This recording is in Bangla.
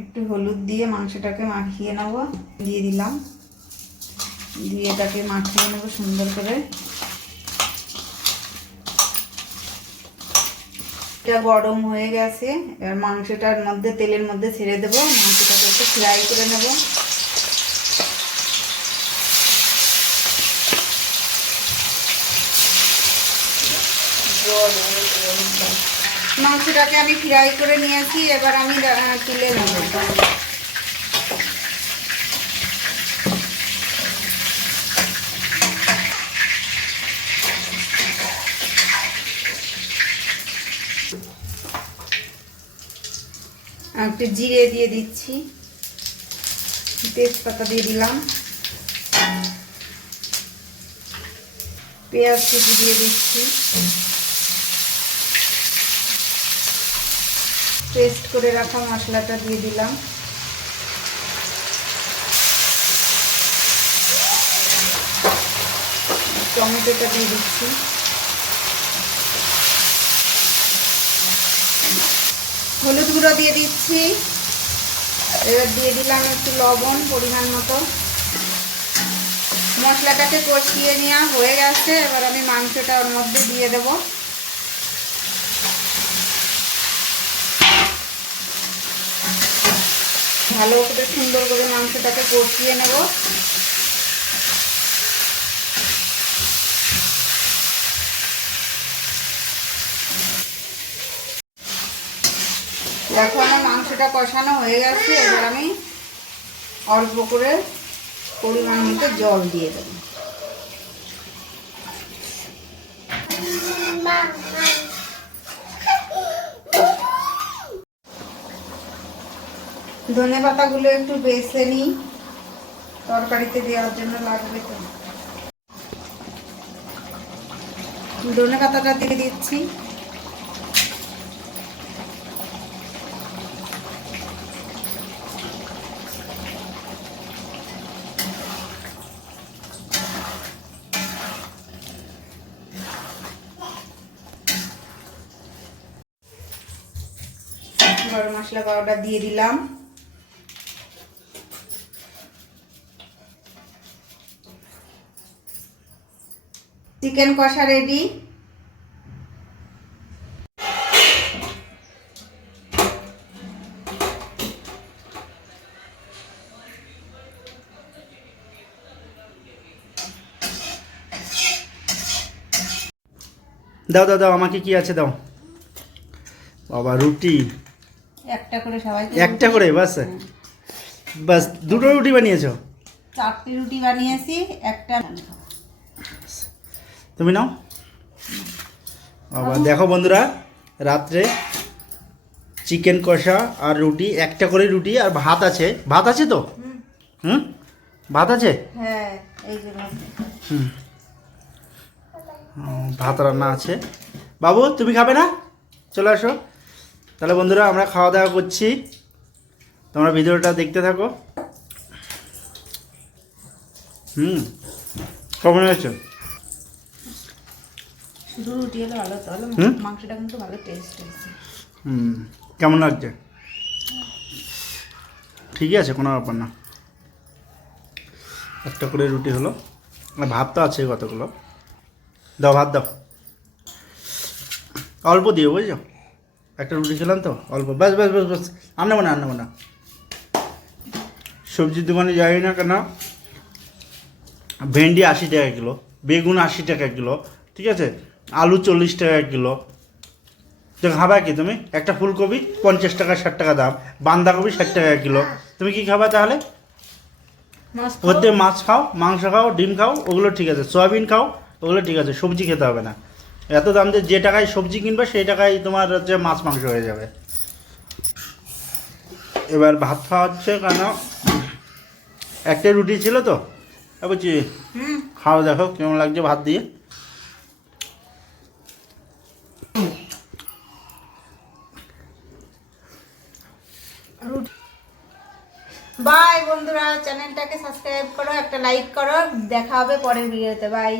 একটু হলুদ দিয়ে মাংসটাকে মাখিয়ে নেব, দিয়ে দিলাম। দিয়ে এটাকে মাখিয়ে নেব সুন্দর করে। এটা গরম হয়ে গেছে, এবার মাংসটার মধ্যে, তেলের মধ্যে ছেড়ে দেবো, মাংসটাকে একটু ফ্রাই করে নেব। মাংসটাকে আমি ফ্রাই করে নিয়েছি, এবার আমি তুলে নেব। একটু জিরে দিয়ে দিচ্ছি। তেজপাতা দিয়ে দিলাম। পেঁয়াজ কুচি দিয়ে দিচ্ছি। পেস্ট করে রাখা মশলাটা দিয়ে দিলাম। টমেটোটা দিয়ে দিচ্ছি। হলুদ গুঁড়ো দিয়ে দিচ্ছি। এবার দিয়ে দিলাম একটু লবণ পরিমাণ মতো। মশলাটাকে কষিয়ে নেওয়া হয়ে গেছে। এবার আমি মাংসটা ওর মধ্যে দিয়ে দেবো। ভালো করে সুন্দর করে মাংসটাকে কষিয়ে নেব। দেখো আমার মাংসটা কষানো হয়ে গেছে, এবার আমি অল্প করে পরিমাণ মতো জল দিয়ে দেবো। ধনে পাতাগুলো একটু বেছে নিই। তরকারিতে দেওয়ার জন্য লাগবে তো। ধনে পাতাটা দিয়ে দিচ্ছি। গরম মশলা পাউডার দিয়ে দিলাম। চিকেন কষা রেডি দাও দাও দাও আমাকে কি আছে দাও। বাবা রুটি। একটা করে সবাই একটা করে বাস। বাস দুটো রুটি বানিয়েছো? চারটি রুটি বানিয়েছি একটা তুমি নাও। বাবা দেখো বন্ধুরা রাত্রে চিকেন কষা আর রুটি একটা করে রুটি আর ভাত আছে। ভাত আছে তো? হুম? ভাত আছে? হ্যাঁ হুম। ভাত রান্না আছে। বাবু তুমি খাবে না? চলে আসো। তাহলে বন্ধুরা আমরা খাওয়া দাওয়া করছি। তোমরা ভিডিওটা দেখতে থাকো। হুম। কেমন হয়েছে? শুধু রুটি হলে ভালো হতো হলো হুম? মাংসটা কিন্তু ভালো টেস্ট হয়েছে। হুম কেমন লাগছে? ঠিকই আছে কোনো ব্যাপার না। একটা করে রুটি হলো ভাত তো আছে কতগুলো? দাও ভাত দাও। অল্প দিও বুঝছ? একটা রুটি খেলাম তো অল্প। ব্যাস ব্যাস ব্যাস ব্যাস। আর নেব না আর নেব না। সবজির দোকানে যাই না কেন? ভেন্ডি আশি টাকা কিলো বেগুন আশি টাকা কিলো ঠিক আছে? আলু চল্লিশ টাকা কিলো। তো খাবা কি তুমি? একটা ফুলকপি পঞ্চাশ টাকা ষাট টাকা দাম। বাঁধাকপি ষাট টাকা কিলো। তুমি কি খাবা তাহলে? ওতে মাছ খাও মাংস খাও ডিম খাও ওগুলো ঠিক আছে। সয়াবিন খাও ওগুলো ঠিক আছে। সবজি খেতে হবে না। এত দাম দিয়ে যে টাকায় সবজি কিনবে সেই টাকায় তোমার হচ্ছে মাছ মাংস হয়ে যাবে। এবার ভাত খাওয়া হচ্ছে কেন? একটাই রুটি ছিল তো? বলছি খাও দেখো কেমন লাগছে ভাত দিয়ে? বাই বন্ধুরা চ্যানেলটাকে সাবস্ক্রাইব করো একটা লাইক করো দেখা হবে পরের ভিডিওতে বাই